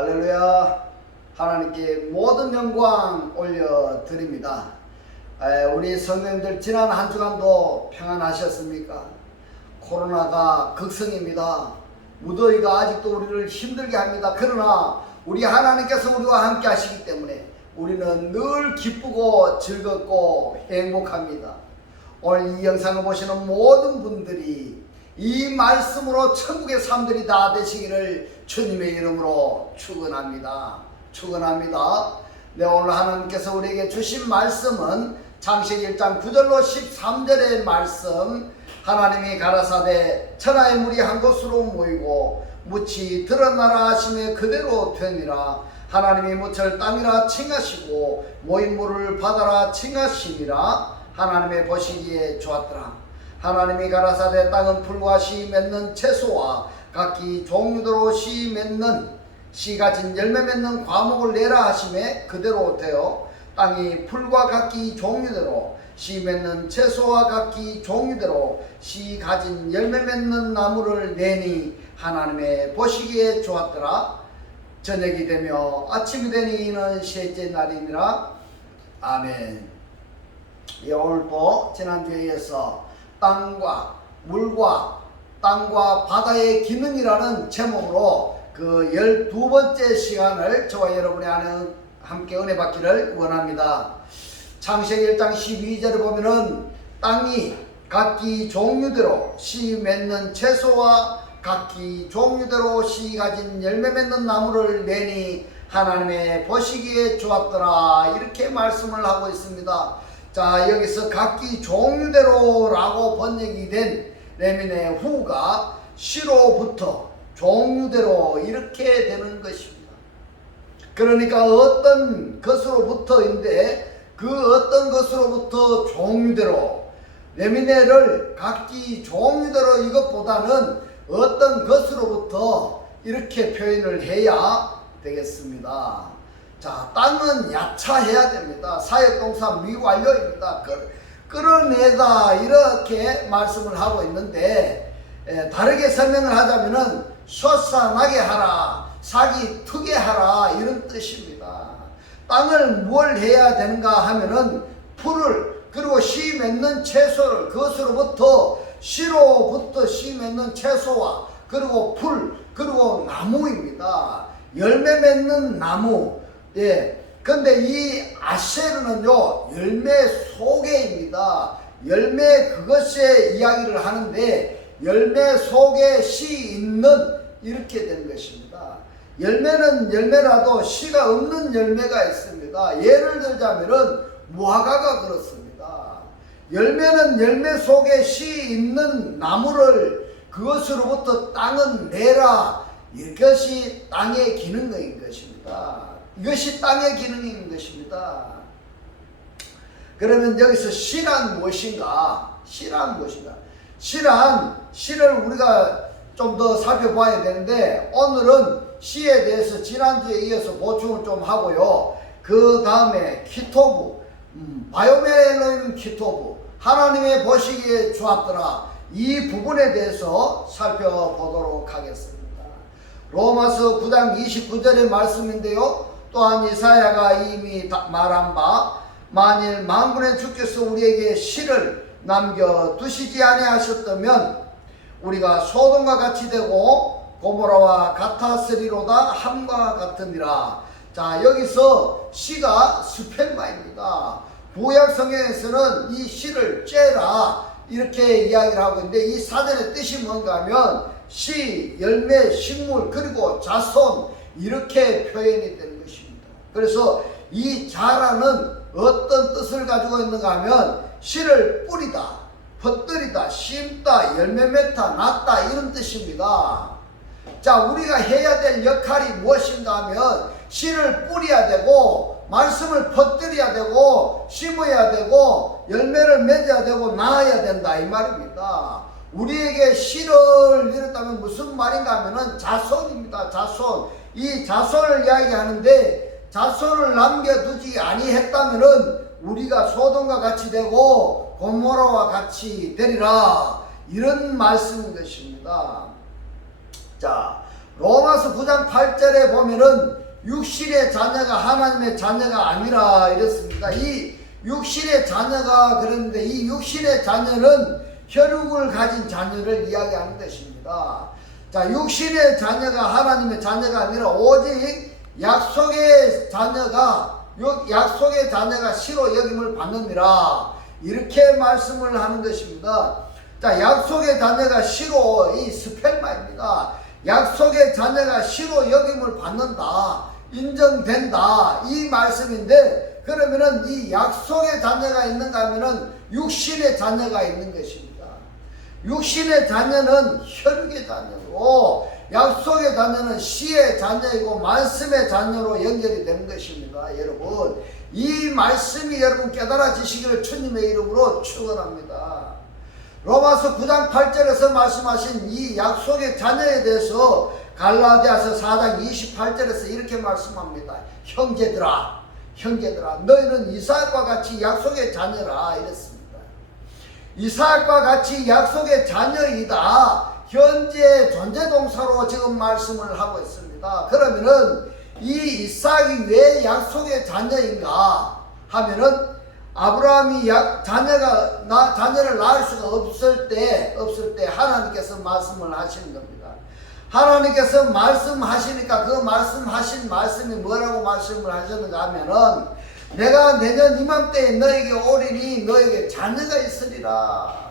할렐루야. 하나님께 모든 영광 올려드립니다. 우리 성도님들 지난 한 주간도 평안하셨습니까? 코로나가 극성입니다. 무더위가 아직도 우리를 힘들게 합니다. 그러나 우리 하나님께서 우리와 함께 하시기 때문에 우리는 늘 기쁘고 즐겁고 행복합니다. 오늘 이 영상을 보시는 모든 분들이 이 말씀으로 천국의 삶들이 다 되시기를 주님의 이름으로 축원합니다. 축원합니다. 네, 오늘 하나님께서 우리에게 주신 말씀은 창세기 1장 9절로 13절의 말씀. 하나님이 가라사대 천하의 물이 한 곳으로 모이고 묻이 드러나라 하심에 그대로 되니라. 하나님이 묻을 땅이라 칭하시고 모인 물을 바다라 칭하시니라. 하나님의 보시기에 좋았더라. 하나님이 가라사대 땅은 풀과 씨 맺는 채소와 각기 종류대로 씨 맺는 씨 가진 열매 맺는 과목을 내라 하심에 그대로 되어 땅이 풀과 각기 종류대로 씨 맺는 채소와 각기 종류대로 씨 가진 열매 맺는 나무를 내니 하나님의 보시기에 좋았더라. 저녁이 되며 아침이 되니 이는 셋째 날이니라. 아멘. 오늘도 지난주에 이어서 땅과 물과 땅과 바다의 기능이라는 제목으로 그 12번째 시간을 저와 여러분이 함께 은혜 받기를 원합니다. 창세기 1장 12절을 보면은 땅이 각기 종류대로 씨 맺는 채소와 각기 종류대로 씨 가진 열매 맺는 나무를 내니 하나님의 보시기에 좋았더라, 이렇게 말씀을 하고 있습니다. 자, 여기서 각기 종류대로 라고 번역이 된 레민의 후가 시로부터 종류대로 이렇게 되는 것입니다. 그러니까 어떤 것으로부터인데 그 어떤 것으로부터 종류대로, 레미네를 각기 종류대로 이것보다는 어떤 것으로부터 이렇게 표현을 해야 되겠습니다. 자, 땅은 야차해야 됩니다. 사역동사 미완료입니다. 끌어내다, 이렇게 말씀을 하고 있는데 다르게 설명을 하자면은 솟아나게 하라, 사기 트게 하라, 이런 뜻입니다. 땅을 뭘 해야 되는가 하면은 풀을, 그리고 씨 맺는 채소를, 그것으로부터 씨로부터 씨 맺는 채소와 그리고 풀, 그리고 나무입니다. 열매 맺는 나무. 예. 근데 이 아세르는요, 열매 속에입니다. 열매 그것에 이야기를 하는데 열매 속에 씨 있는, 이렇게 되는 것입니다. 열매는 열매라도 씨가 없는 열매가 있습니다. 예를 들자면은 무화과가 그렇습니다. 열매는 열매 속에 씨 있는 나무를 그것으로부터 땅은 내라, 이것이 땅의 기능인 것입니다. 이것이 땅의 기능인 것입니다. 그러면 여기서 씨란 무엇인가? 씨란 무엇인가? 씨를 우리가 좀 더 살펴봐야 되는데, 오늘은 씨에 대해서 지난주에 이어서 보충을 좀 하고요. 그 다음에 키토브, 바요멜로임 키토브, 하나님의 보시기에 좋았더라, 이 부분에 대해서 살펴보도록 하겠습니다. 로마서 9장 29절의 말씀인데요, 또한 이사야가 이미 말한 바, 만일 만군의 주께서 우리에게 씨를 남겨두시지 아니하셨다면 우리가 소돔과 같이 되고 고모라와 같았으리로다 함과 같으니라. 자, 여기서 씨가 스펠마입니다. 구약 성경에서는 이 씨를 째라, 이렇게 이야기를 하고 있는데, 이 사전의 뜻이 뭔가 하면 씨, 열매, 식물, 그리고 자손, 이렇게 표현이 되는 것입니다. 그래서 이 자라는 어떤 뜻을 가지고 있는가 하면 씨를 뿌리다, 퍼뜨리다, 심다, 열매 맺다, 낳다, 이런 뜻입니다. 자, 우리가 해야 될 역할이 무엇인가 하면 씨를 뿌려야 되고 말씀을 퍼뜨려야 되고 심어야 되고 열매를 맺어야 되고 낳아야 된다, 이 말입니다. 우리에게 씨를 이랬다면 무슨 말인가 하면은 자손입니다. 자손. 이 자손을 이야기하는데, 자손을 남겨두지 아니했다면은 우리가 소돔과 같이 되고 고모라와 같이 되리라, 이런 말씀인 것입니다. 자, 로마서 9장 8절에 보면은 육신의 자녀가 하나님의 자녀가 아니라 이랬습니다. 이 육신의 자녀가 그런데 이 육신의 자녀는 혈육을 가진 자녀를 이야기하는 것입니다. 자, 육신의 자녀가 하나님의 자녀가 아니라 오직 약속의 자녀가 시로 여김을 받느니라 이렇게 말씀을 하는 것입니다. 자, 약속의 자녀가 시로 이 스펠마입니다. 약속의 자녀가 시로 여김을 받는다, 인정된다 이 말씀인데, 그러면은 이 약속의 자녀가 있는가 하면은 육신의 자녀가 있는 것입니다. 육신의 자녀는 혈육의 자녀고 약속의 자녀는 시의 자녀이고 말씀의 자녀로 연결이 되는 것입니다. 여러분, 이 말씀이 여러분 깨달아지시기를 주님의 이름으로 축원합니다. 로마서 9장 8절에서 말씀하신 이 약속의 자녀에 대해서 갈라디아서 4장 28절에서 이렇게 말씀합니다. 형제들아 너희는 이삭과 같이 약속의 자녀라 이랬습니다. 이삭과 같이 약속의 자녀이다. 현재 존재동사로 지금 말씀을 하고 있습니다. 그러면은 이 이삭이 왜 약속의 자녀인가 하면은 아브라함이 자녀를 낳을 수가 없을 때 하나님께서 말씀을 하시는 겁니다. 하나님께서 말씀하시니까 그 말씀하신 말씀이 뭐라고 말씀을 하셨는가 하면은 내가 내년 이맘때에 너에게 오리니 너에게 자녀가 있으리라.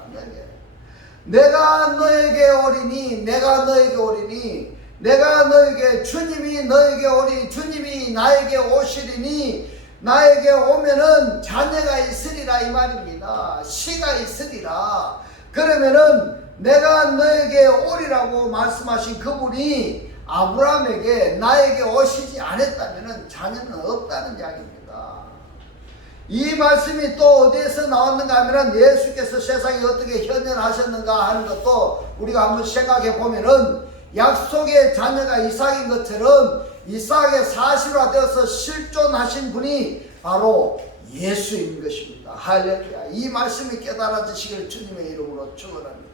내가 너에게 오리니 내가 너에게 주님이 너에게 오리니 주님이 나에게 오시리니 나에게 오면은 자녀가 있으리라 이 말입니다. 시가 있으리라. 그러면은 내가 너에게 오리라고 말씀하신 그분이 아브라함에게 나에게 오시지 않았다면은 자녀는 없다는 이야기입니다. 이 말씀이 또 어디에서 나왔는가 하면 예수께서 세상에 어떻게 현현하셨는가 하는 것도 우리가 한번 생각해 보면은 약속의 자녀가 이삭인 것처럼 이삭의 사실화되어서 실존하신 분이 바로 예수인 것입니다. 할렐루야. 이 말씀이 깨달아지시길 주님의 이름으로 축원합니다.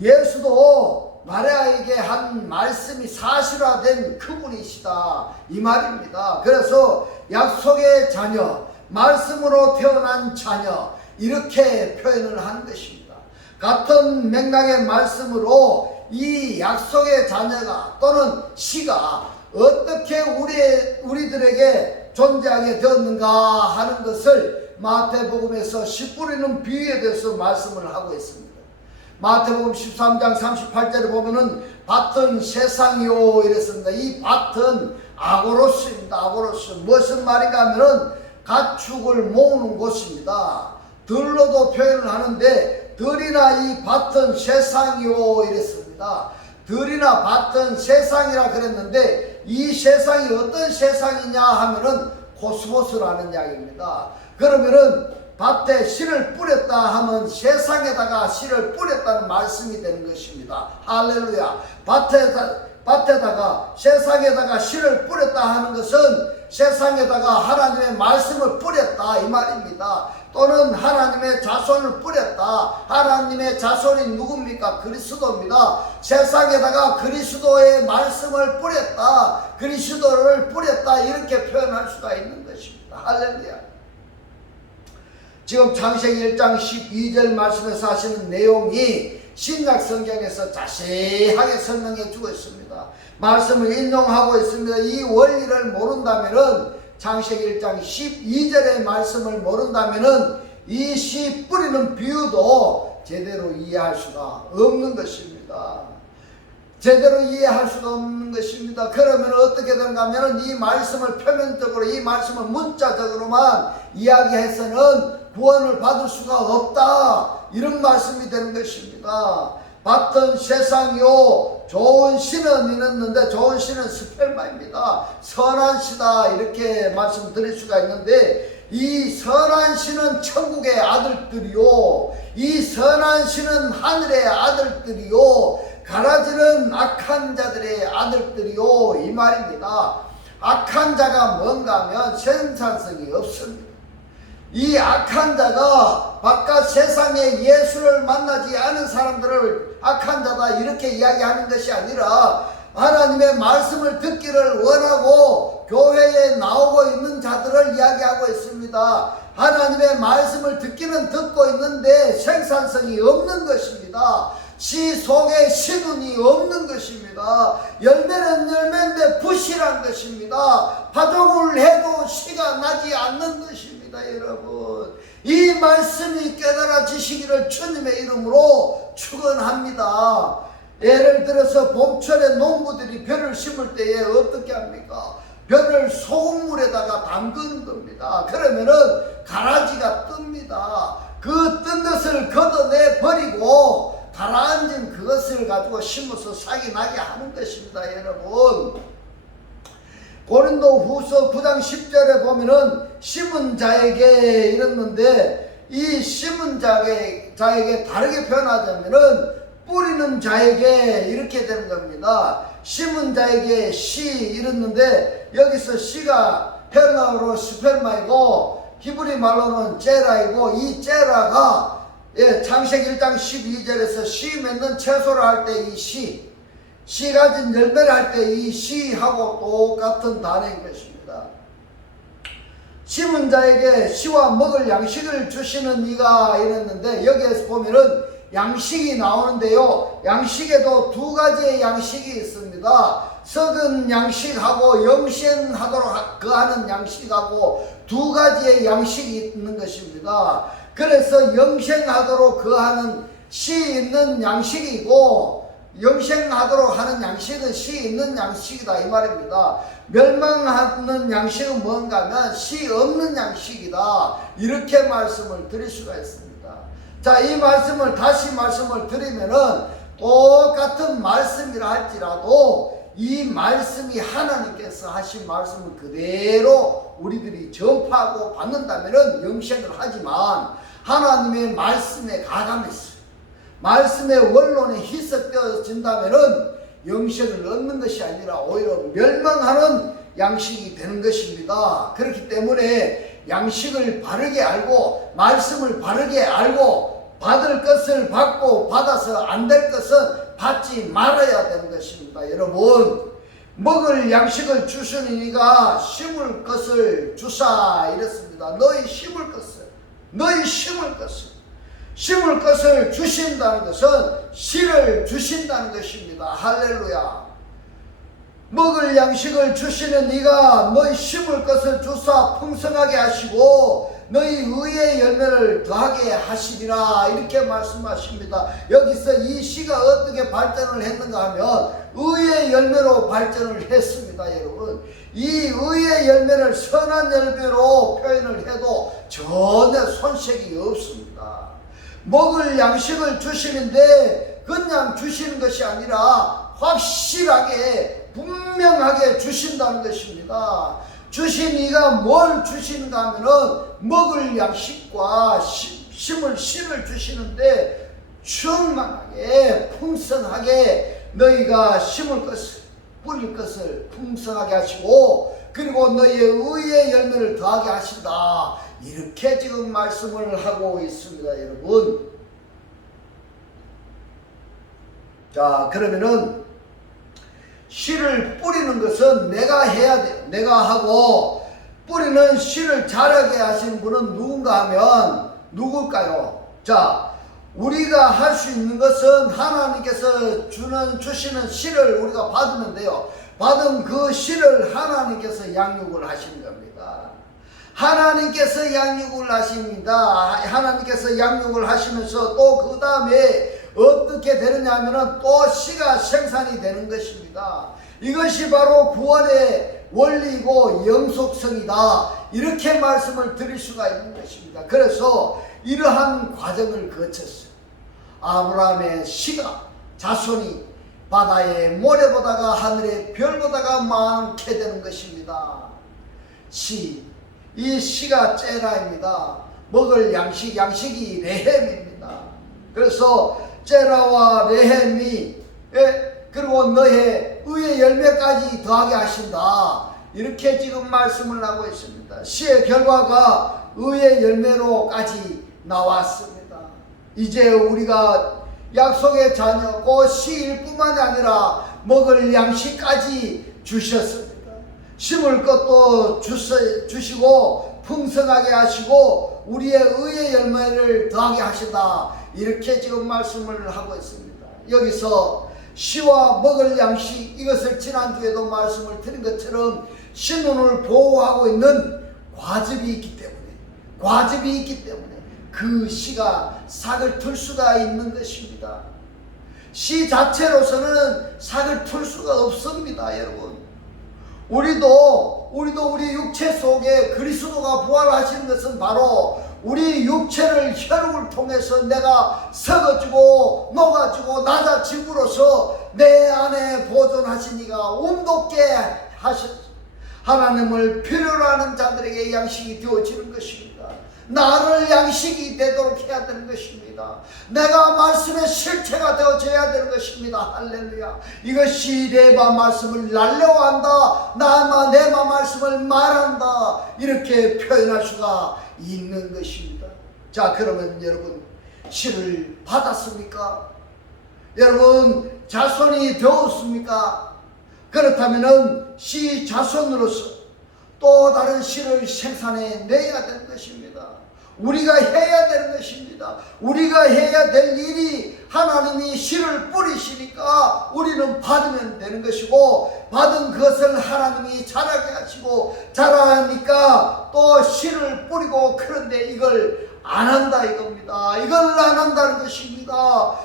예수도 마리아에게 한 말씀이 사실화된 그분이시다 이 말입니다. 그래서 약속의 자녀, 말씀으로 태어난 자녀 이렇게 표현을 하는 것입니다. 같은 맥락의 말씀으로 이 약속의 자녀가 또는 시가 어떻게 우리들에게 존재하게 되었는가 하는 것을 마태복음에서 씨 뿌리는 비유에 대해서 말씀을 하고 있습니다. 마태복음 13장 38절에 보면은 밭은 세상이요 이랬습니다. 이 밭은 아고로스입니다. 아고로스. 무슨 말인가 하면은 가축을 모으는 곳입니다. 들로도 표현을 하는데 들이나 이 밭은 세상이요 이랬습니다. 들이나 밭은 세상이라 그랬는데 이 세상이 어떤 세상이냐 하면은 코스모스라는 이야기입니다. 그러면은 밭에 씨를 뿌렸다 하면 세상에다가 씨를 뿌렸다는 말씀이 되는 것입니다. 할렐루야. 밭에다가 세상에다가 씨를 뿌렸다 하는 것은 세상에다가 하나님의 말씀을 뿌렸다 이 말입니다. 또는 하나님의 자손을 뿌렸다. 하나님의 자손이 누굽니까? 그리스도입니다. 세상에다가 그리스도의 말씀을 뿌렸다. 그리스도를 뿌렸다 이렇게 표현할 수가 있는 것입니다. 할렐루야. 지금 창세기 1장 12절 말씀에서 하시는 내용이 신약 성경에서 자세하게 설명해 주고 있습니다. 말씀을 인용하고 있습니다. 이 원리를 모른다면은 창세기 1장 12절의 말씀을 모른다면은 이 씨 뿌리는 비유도 제대로 이해할 수가 없는 것입니다. 제대로 이해할 수가 없는 것입니다. 그러면 어떻게 되는가 하면 이 말씀을 표면적으로 이 말씀을 문자적으로만 이야기해서는 구원을 받을 수가 없다 이런 말씀이 되는 것입니다. 밭은 세상이요 좋은 씨는 있는데 좋은 씨는 스펠마입니다. 선한 씨다 이렇게 말씀드릴 수가 있는데 이 선한 씨는 천국의 아들들이요 이 선한 씨는 하늘의 아들들이요 가라지는 악한 자들의 아들들이요 이 말입니다. 악한 자가 뭔가 하면 생산성이 없습니다. 이 악한 자가 바깥 세상에 예수를 만나지 않은 사람들을 악한 자다 이렇게 이야기하는 것이 아니라 하나님의 말씀을 듣기를 원하고 교회에 나오고 있는 자들을 이야기하고 있습니다. 하나님의 말씀을 듣기는 듣고 있는데 생산성이 없는 것입니다. 씨 속에 신운이 없는 것입니다. 열매는 열매인데 부실한 것입니다. 파종을 해도 씨가 나지 않는 것입니다. 여러분, 이 말씀이 깨달아지시기를 주님의 이름으로 축원합니다. 예를 들어서 봄철에 농부들이 벼를 심을 때에 어떻게 합니까? 벼를 소금물에다가 담그는 겁니다. 그러면은 가라지가 뜹니다. 그 뜬 것을 걷어내 버리고 가라앉은 그것을 가지고 심어서 싹이 나게 하는 것입니다. 여러분, 고린도 후서 9장 10절에 보면은 심은 자에게 이랬는데, 이 심은 자에게 다르게 표현하자면은 뿌리는 자에게 이렇게 되는 겁니다. 심은 자에게 씨 이랬는데, 여기서 씨가 헬라어로 스펠마이고 히브리 말로는 제라이고, 이 제라가 창세기 1장 12절에서 씨 맺는 채소를 할 때 이 씨 가진 열매를 할 때 이 씨하고 똑같은 단어인 것입니다. 심은 자에게 씨와 먹을 양식을 주시는 이가 이랬는데, 여기에서 보면은 양식이 나오는데요, 양식에도 두 가지의 양식이 있습니다. 썩은 양식하고 영생하도록 거하는 양식하고 두 가지의 양식이 있는 것입니다. 그래서 영생하도록 거하는 씨 있는 양식이고, 영생하도록 하는 양식은 씨 있는 양식이다 이 말입니다. 멸망하는 양식은 뭔가 하면 씨 없는 양식이다, 이렇게 말씀을 드릴 수가 있습니다. 자, 이 말씀을 다시 말씀을 드리면은 똑같은 말씀이라 할지라도 이 말씀이 하나님께서 하신 말씀을 그대로 우리들이 전파하고 받는다면은 영생을 하지만, 하나님의 말씀에 가감해서 말씀의 원론에 희석되어진다면은 영생을 얻는 것이 아니라 오히려 멸망하는 양식이 되는 것입니다. 그렇기 때문에 양식을 바르게 알고 말씀을 바르게 알고 받을 것을 받고 받아서 안 될 것은 받지 말아야 되는 것입니다. 여러분, 먹을 양식을 주시는 이가 심을 것을 주사 이랬습니다. 너희 심을 것을 주신다는 것은 씨를 주신다는 것입니다. 할렐루야. 먹을 양식을 주시는 이가 너희 심을 것을 주사 풍성하게 하시고 너희 의의 열매를 더하게 하시리라, 이렇게 말씀하십니다. 여기서 이 씨가 어떻게 발전을 했는가 하면 의의 열매로 발전을 했습니다. 여러분, 이 의의 열매를 선한 열매로 표현을 해도 전혀 손색이 없습니다. 먹을 양식을 주시는데 그냥 주시는 것이 아니라 확실하게 분명하게 주신다는 것입니다. 주신 이가 뭘 주시는가 하면은 먹을 양식과 심을 씨를 주시는데 충만하게 풍성하게 너희가 심을 것을 뿌릴 것을 풍성하게 하시고, 그리고 너희의 의의 열매를 더하게 하신다, 이렇게 지금 말씀을 하고 있습니다. 여러분, 자, 그러면은 씨를 뿌리는 것은 내가 해야 돼요. 내가 하고, 뿌리는 씨를 자라게 하신 분은 누군가 하면 누굴까요? 자, 우리가 할 수 있는 것은 하나님께서 주시는 씨를 우리가 받으면 돼요. 받은 그 씨를 하나님께서 양육을 하시는 겁니다. 하나님께서 양육을 하십니다. 하나님께서 양육을 하시면서 또 그 다음에 어떻게 되느냐 하면은 또 씨가 생산이 되는 것입니다. 이것이 바로 구원의 원리이고 영속성이다, 이렇게 말씀을 드릴 수가 있는 것입니다. 그래서 이러한 과정을 거쳤어요. 아브라함의 씨가, 자손이 바다의 모래보다가 하늘의 별보다가 많게 되는 것입니다. 이 씨가 제라입니다. 먹을 양식이 레헴입니다. 그래서 제라와 레헴이 그리고 너의 의의 열매까지 더하게 하신다, 이렇게 지금 말씀을 하고 있습니다. 시의 결과가 의의 열매로까지 나왔습니다. 이제 우리가 약속의 자녀고 시일 뿐만 아니라 먹을 양식까지 주셨습니다. 심을 것도 주시고 풍성하게 하시고 우리의 의의 열매를 더하게 하신다. 이렇게 지금 말씀을 하고 있습니다. 여기서 시와 먹을 양식, 이것을 지난주에도 말씀을 드린 것처럼 신혼을 보호하고 있는 과즙이 있기 때문에 그 시가 삭을 틀 수가 있는 것입니다. 시 자체로서는 삭을 틀 수가 없습니다. 여러분, 우리도 우리 육체 속에 그리스도가 부활하시는 것은 바로 우리 육체를 혈육을 통해서 내가 썩어지고 녹아지고 낮아짐으로써 내 안에 보존하신 이가 온돋게 하셨 하나님을 필요로 하는 자들에게 양식이 되어지는 것입니다. 나를 양식이 되도록 해야 되는 것입니다. 내가 말씀의 실체가 되어져야 되는 것입니다. 할렐루야. 이것이 내마 말씀을 날려한다, 나마 내마 말씀을 말한다, 이렇게 표현할 수가 있는 것입니다. 자, 그러면 여러분, 시를 받았습니까? 여러분, 자손이 되었습니까? 그렇다면 시 자손으로서 또 다른 시를 생산해 내야 되는 것입니다. 우리가 해야 되는 것입니다. 우리가 해야 될 일이, 하나님이 시를 뿌리시니까 우리는 받으면 되는 것이고, 받은 것을 하나님이 자라게 하시고, 자라니까 또 시를 뿌리고, 그런데 이걸 안 한다 이겁니다. 이걸 안 한다는 것입니다.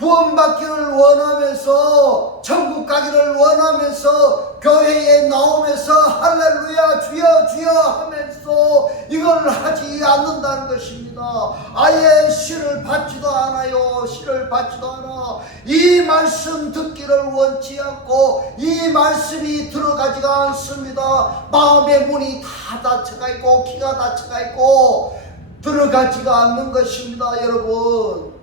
구원받기를 원하면서, 천국 가기를 원하면서, 교회에 나오면서 할렐루야 주여 주여 하면서 이걸 하지 않는다는 것입니다. 아예 시를 받지도 않아요. 시를 받지도 않아. 이 말씀 듣기를 원치 않고 이 말씀이 들어가지가 않습니다. 마음의 문이 다 닫혀가 있고 귀가 닫혀가 있고 들어가지가 않는 것입니다. 여러분,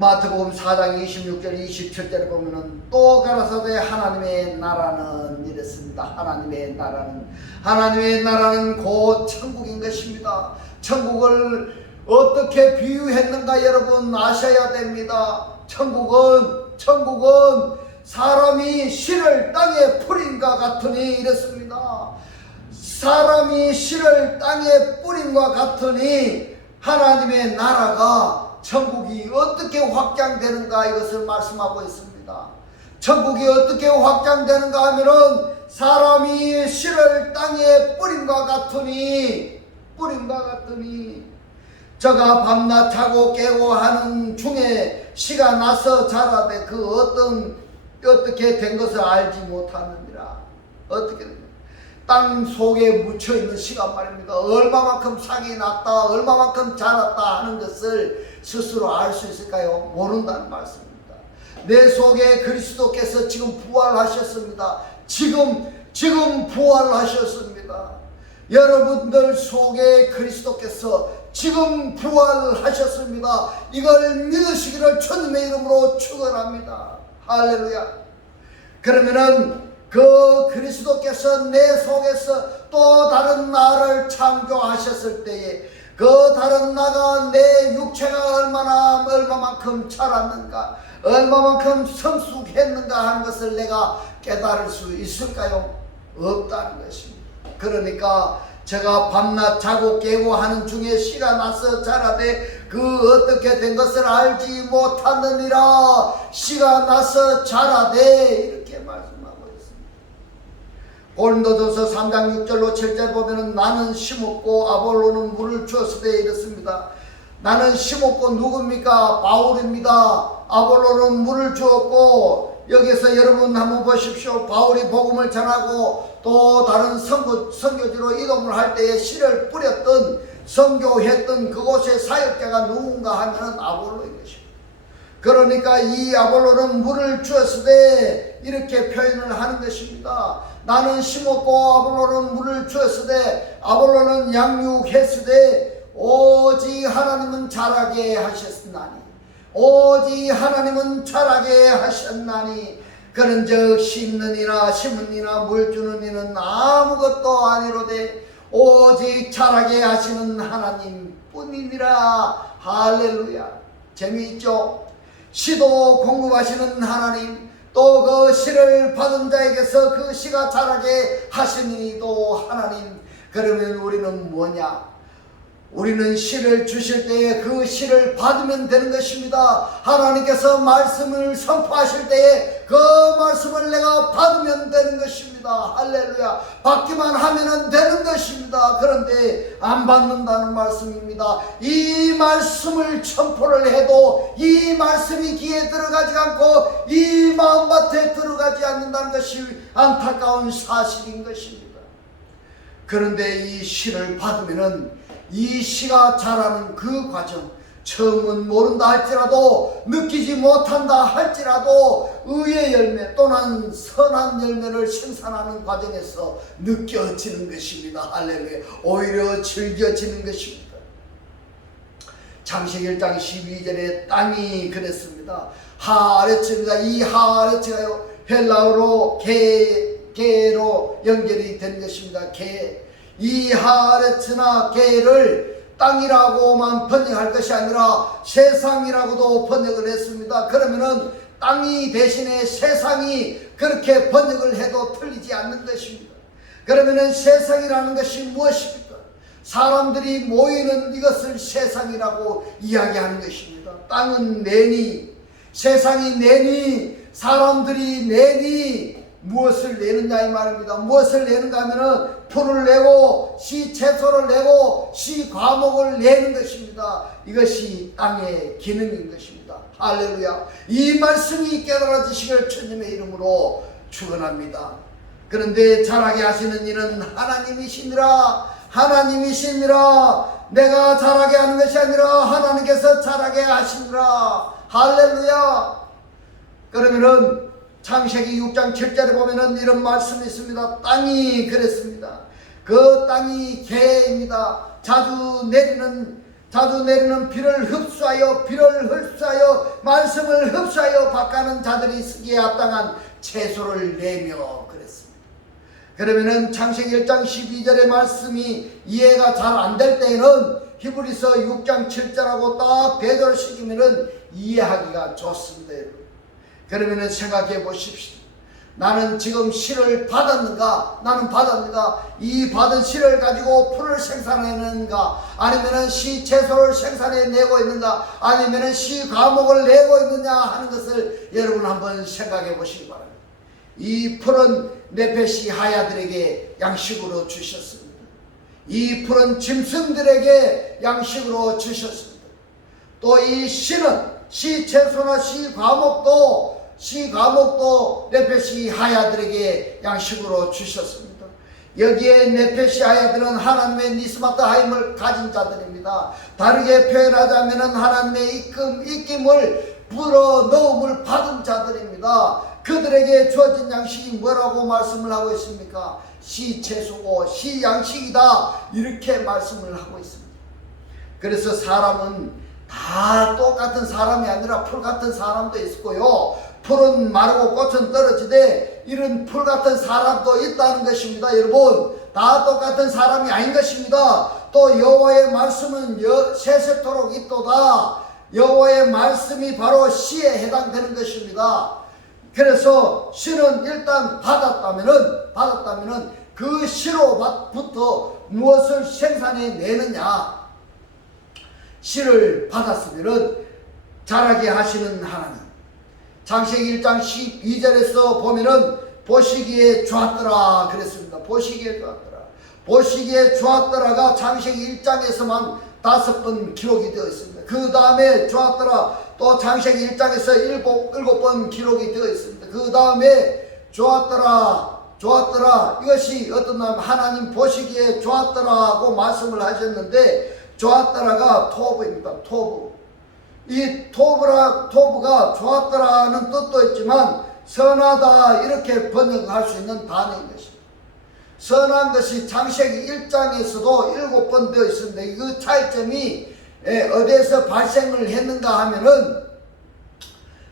마태복음 4장 26절 27절에 보면은 또 가라사대 하나님의 나라는 이랬습니다. 하나님의 나라는 곧 천국인 것입니다. 천국을 어떻게 비유했는가 여러분 아셔야 됩니다. 천국은 사람이 씨를 땅에 뿌린과 같으니 이랬습니다. 사람이 씨를 땅에 뿌린과 같으니 하나님의 나라가, 천국이 어떻게 확장되는가 이것을 말씀하고 있습니다. 천국이 어떻게 확장되는가 하면은 사람이 씨를 땅에 뿌림과 같으니 저가 밤낮 자고 깨고 하는 중에 씨가 나서 자라되 그 어떻게 된 것을 알지 못하느니라. 어떻게 됩니까? 땅 속에 묻혀있는 씨가 말입니다. 얼마만큼 삭이 났다, 얼마만큼 자랐다 하는 것을 스스로 알 수 있을까요? 모른다는 말씀입니다. 내 속에 그리스도께서 지금 부활하셨습니다. 지금 부활하셨습니다. 여러분들 속에 그리스도께서 지금 부활하셨습니다. 이걸 믿으시기를 주님의 이름으로 축원합니다. 할렐루야. 그러면은 그 그리스도께서 내 속에서 또 다른 나를 창조하셨을 때에 그 다른 나가 내 육체가 얼마만큼 자랐는가, 얼마만큼 성숙했는가 하는 것을 내가 깨달을 수 있을까요? 없다는 것입니다. 그러니까 제가 밤낮 자고 깨고 하는 중에 씨가 나서 자라되 그 어떻게 된 것을 알지 못하느니라. 씨가 나서 자라되 이렇게 말씀하고 있습니다. 고린도전서 3장 6절로 7절 보면은 나는 심었고 아볼로는 물을 주었으되 이렇습니다. 나는 심었고 누굽니까? 바울입니다. 아볼로는 물을 주었고, 여기서 여러분 한번 보십시오. 바울이 복음을 전하고 또 다른 선교지로 이동을 할 때에 씨를 뿌렸던, 선교했던 그곳의 사역자가 누군가 하면은 아볼로인 것입니다. 그러니까 이 아볼로는 물을 주었으되 이렇게 표현을 하는 것입니다. 나는 심었고 아볼로는 물을 주었으되, 아볼로는 양육했으되 오직 하나님은 자라게 하셨나니, 오직 하나님은 자라게 하셨나니. 그런즉 심는 이나 심은 이나 물 주는 이는 아무것도 아니로되 오직 자라게 하시는 하나님 뿐이니라. 할렐루야. 재미있죠? 씨도 공급하시는 하나님, 또 그 씨를 받은 자에게서 그 씨가 자라게 하시니도 하나님. 그러면 우리는 뭐냐? 우리는 씨를 주실 때에 그 씨를 받으면 되는 것입니다. 하나님께서 말씀을 선포하실 때에 그 말씀을 내가 받으면 되는 것입니다. 할렐루야. 받기만 하면 되는 것입니다. 그런데 안 받는다는 말씀입니다. 이 말씀을 선포를 해도 이 말씀이 귀에 들어가지 않고 이 마음밭에 들어가지 않는다는 것이 안타까운 사실인 것입니다. 그런데 이 씨를 받으면은 이 씨가 자라는 그 과정, 처음은 모른다 할지라도, 느끼지 못한다 할지라도 의의 열매 또는 선한 열매를 생산하는 과정에서 느껴지는 것입니다. 할렐루야. 오히려 즐겨지는 것입니다. 창세기 1장 12절에 땅이 그랬습니다. 하아레츠입니다. 이 하아레츠가요, 헬라어로 게로 연결이 된 것입니다. 이 하아레츠나 게를 땅이라고만 번역할 것이 아니라 세상이라고도 번역을 했습니다. 그러면은 땅이 대신에 세상이 그렇게 번역을 해도 틀리지 않는 것입니다. 그러면은 세상이라는 것이 무엇입니까? 사람들이 모이는 이것을 세상이라고 이야기하는 것입니다. 땅은 내니, 세상이 내니, 사람들이 내니, 무엇을 내느냐 이 말입니다. 무엇을 내는가 하면은 풀을 내고 씨 채소를 내고 씨 과목을 내는 것입니다. 이것이 땅의 기능인 것입니다. 할렐루야. 이 말씀이 깨달아지시길 주님의 이름으로 축원합니다. 그런데 자라게 하시는 이는 하나님이시니라. 하나님이시니라. 내가 자라게 하는 것이 아니라 하나님께서 자라게 하시니라. 할렐루야. 그러면은 창세기 6장 7절에 보면은 이런 말씀이 있습니다. 땅이 그랬습니다. 그 땅이 개입니다. 자주 내리는 비를 흡수하여 말씀을 흡수하여 바가는 자들이 쓰기에 합당한 채소를 내며 그랬습니다. 그러면은 창세기 1장 12절의 말씀이 이해가 잘 안 될 때에는 히브리서 6장 7절하고 딱 대조시키면은 이해하기가 좋습니다. 그러면 생각해 보십시오. 나는 지금 씨를 받았는가? 나는 받았는가? 이 받은 씨를 가지고 풀을 생산해내는가? 아니면 씨 채소를 생산해내고 있는가? 아니면 씨 과목을 내고 있느냐 하는 것을 여러분 한번 생각해 보시기 바랍니다. 이 풀은 네페시 하야들에게 양식으로 주셨습니다. 이 풀은 짐승들에게 양식으로 주셨습니다. 또 이 씨는 씨 채소나 씨 과목도 네페시 하야들에게 양식으로 주셨습니다. 여기에 네페시 하야들은 하나님의 니스마트 하임을 가진 자들입니다. 다르게 표현하자면 하나님의 입김을 불어넣음을 받은 자들입니다. 그들에게 주어진 양식이 뭐라고 말씀을 하고 있습니까? 씨 채소고 씨 양식이다, 이렇게 말씀을 하고 있습니다. 그래서 사람은 다 똑같은 사람이 아니라 풀 같은 사람도 있고요, 풀은 마르고 꽃은 떨어지되 이런 풀 같은 사람도 있다는 것입니다. 여러분, 다 똑같은 사람이 아닌 것입니다. 또 여호와의 말씀은 세세토록 있도다. 여호와의 말씀이 바로 씨에 해당되는 것입니다. 그래서 씨는 일단 받았다면은 그 씨로부터 무엇을 생산해 내느냐? 씨를 받았으면은 자라게 하시는 하나님. 창세기 1장 12절에서 보면은 보시기에 좋았더라 그랬습니다. 보시기에 좋았더라. 보시기에 좋았더라가 창세기 1장에서만 5번 기록이 되어 있습니다. 그 다음에 좋았더라 또 창세기 1장에서 7번 기록이 되어 있습니다. 그 다음에 좋았더라 이것이 어떤 날 하나님 보시기에 좋았더라고 말씀을 하셨는데, 좋았더라가 토브입니다. 토브. 이 토브가 좋았더라는 뜻도 있지만 선하다 이렇게 번역할 수 있는 단어인 것입니다. 선한 것이 창세기 1장에서도 7번 되어 있습니다. 그 차이점이 어디에서 발생을 했는가 하면은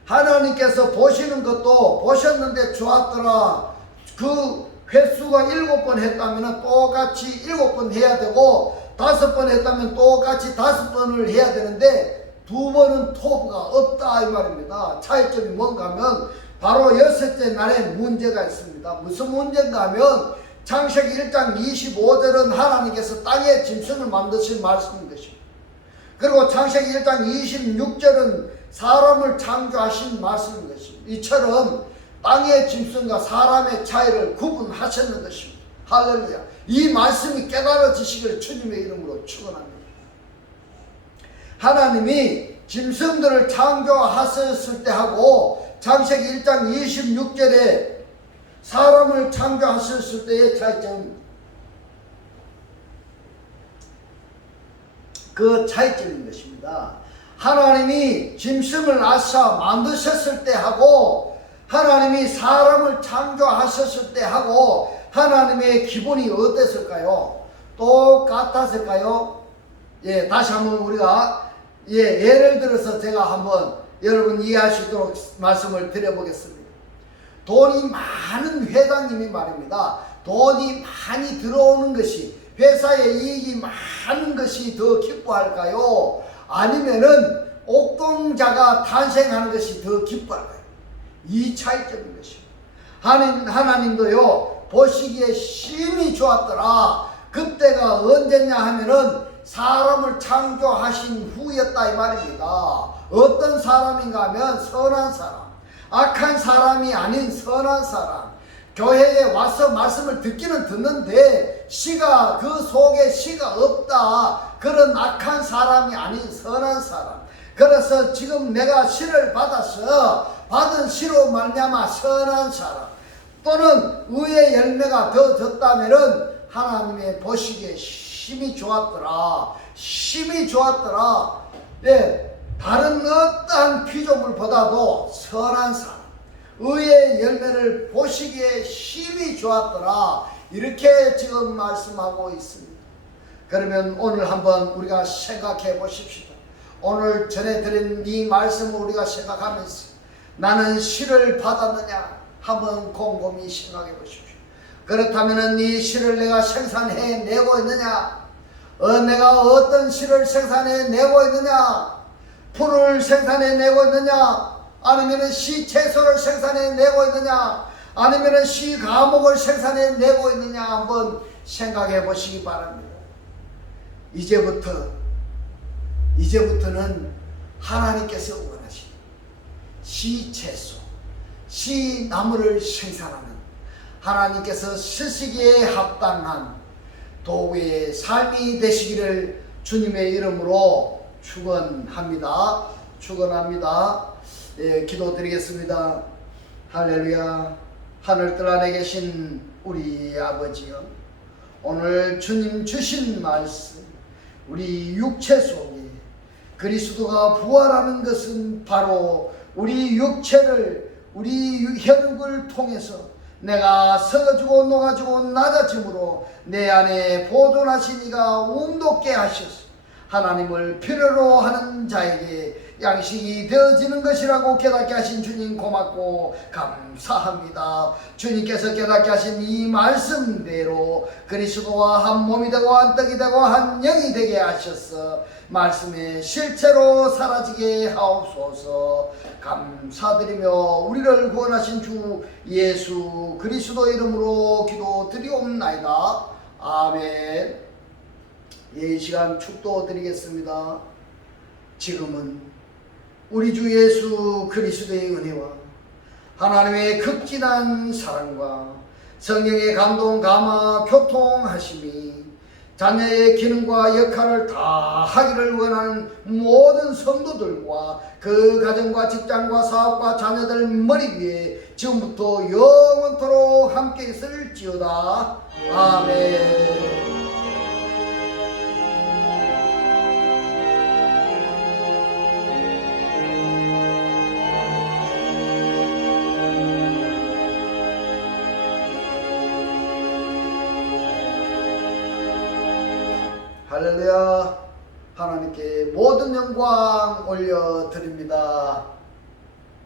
하나님께서 보시는 것도 보셨는데 좋았더라. 그 횟수가 7번 했다면 똑같이 7번 해야 되고 5번 했다면 똑같이 5번을 해야 되는데 2번은 토부가 없다 이 말입니다. 차이점이 뭔가 하면 바로 6째 날에 문제가 있습니다. 무슨 문제인가 하면 창세기 1장 25절은 하나님께서 땅에 짐승을 만드신 말씀인 것입니다. 그리고 창세기 1장 26절은 사람을 창조하신 말씀인 것입니다. 이처럼 땅의 짐승과 사람의 차이를 구분하셨는 것입니다. 할렐루야. 이 말씀이 깨달아지시기를 주님의 이름으로 축원합니다. 하나님이 짐승들을 창조하셨을 때 하고 창세기 1장 26절에 사람을 창조하셨을 때의 차이점, 그 차이점인 것입니다. 하나님이 짐승을 낳으사 만드셨을 때 하고 하나님이 사람을 창조하셨을 때 하고 하나님의 기본이 어땠을까요? 똑같았을까요? 예, 다시 한번 우리가 예를 들어서 제가 한번 여러분 이해할 수 있도록 말씀을 드려보겠습니다. 돈이 많은 회장님이 말입니다. 돈이 많이 들어오는 것이, 회사에 이익이 많은 것이 더 기뻐할까요? 아니면은 옥동자가 탄생하는 것이 더 기뻐할까요? 이 차이점인 것입니다. 하나님도요, 보시기에 심히 좋았더라. 그때가 언제냐 하면은 사람을 창조하신 후였다 이 말입니다. 어떤 사람인가 하면 선한 사람, 악한 사람이 아닌 선한 사람. 교회에 와서 말씀을 듣기는 듣는데 시가, 그 속에 시가 없다. 그런 악한 사람이 아닌 선한 사람. 그래서 지금 내가 시를 받아서 받은 시로 말미암아 선한 사람, 또는 의의 열매가 더 졌다면은 하나님의 보시기에 심히 좋았더라. 심히 좋았더라. 예, 다른 어떠한 피조물보다도 선한 사람, 의의 열매를 보시기에 심히 좋았더라. 이렇게 지금 말씀하고 있습니다. 그러면 오늘 한번 우리가 생각해 보십시다. 오늘 전해드린 이 말씀을 우리가 생각하면서 나는 시를 받았느냐 한번 곰곰이 생각해 보십시오. 그렇다면 이 시를 내가 생산해내고 있느냐? 내가 어떤 시를 생산해내고 있느냐? 풀을 생산해내고 있느냐? 아니면 시 채소를 생산해내고 있느냐? 아니면 시 과목을 생산해내고 있느냐? 한번 생각해 보시기 바랍니다. 이제부터는 하나님께서 원하시는 시 채소, 시 나무를 생산하는 하나님께서 쓰시기에 합당한 도구의 삶이 되시기를 주님의 이름으로 축원합니다. 예, 기도드리겠습니다. 할렐루야. 하늘뜰 안에 계신 우리 아버지여, 오늘 주님 주신 말씀, 우리 육체 속에 그리스도가 부활하는 것은 바로 우리 육체를, 우리 혈육을 통해서 내가 서가지고 녹아지고 낮아짐으로 내 안에 보존하신 이가 움돋게 하셔서 하나님을 필요로 하는 자에게 양식이 되어지는 것이라고 깨닫게 하신 주님 고맙고 감사합니다. 주님께서 깨닫게 하신 이 말씀대로 그리스도와 한 몸이 되고 한 떡이 되고 한 영이 되게 하셔서 말씀의 실체로 사라지게 하옵소서. 감사드리며 우리를 구원하신 주 예수 그리스도 이름으로 기도드리옵나이다. 아멘. 이 시간 축도 드리겠습니다. 지금은 우리 주 예수 그리스도의 은혜와 하나님의 극진한 사랑과 성령의 감동, 감화, 교통하심이 자녀의 기능과 역할을 다 하기를 원하는 모든 성도들과 그 가정과 직장과 사업과 자녀들 머리 위에 지금부터 영원토록 함께 있을지어다. 아멘. 할렐루야. 하나님께 모든 영광 올려드립니다.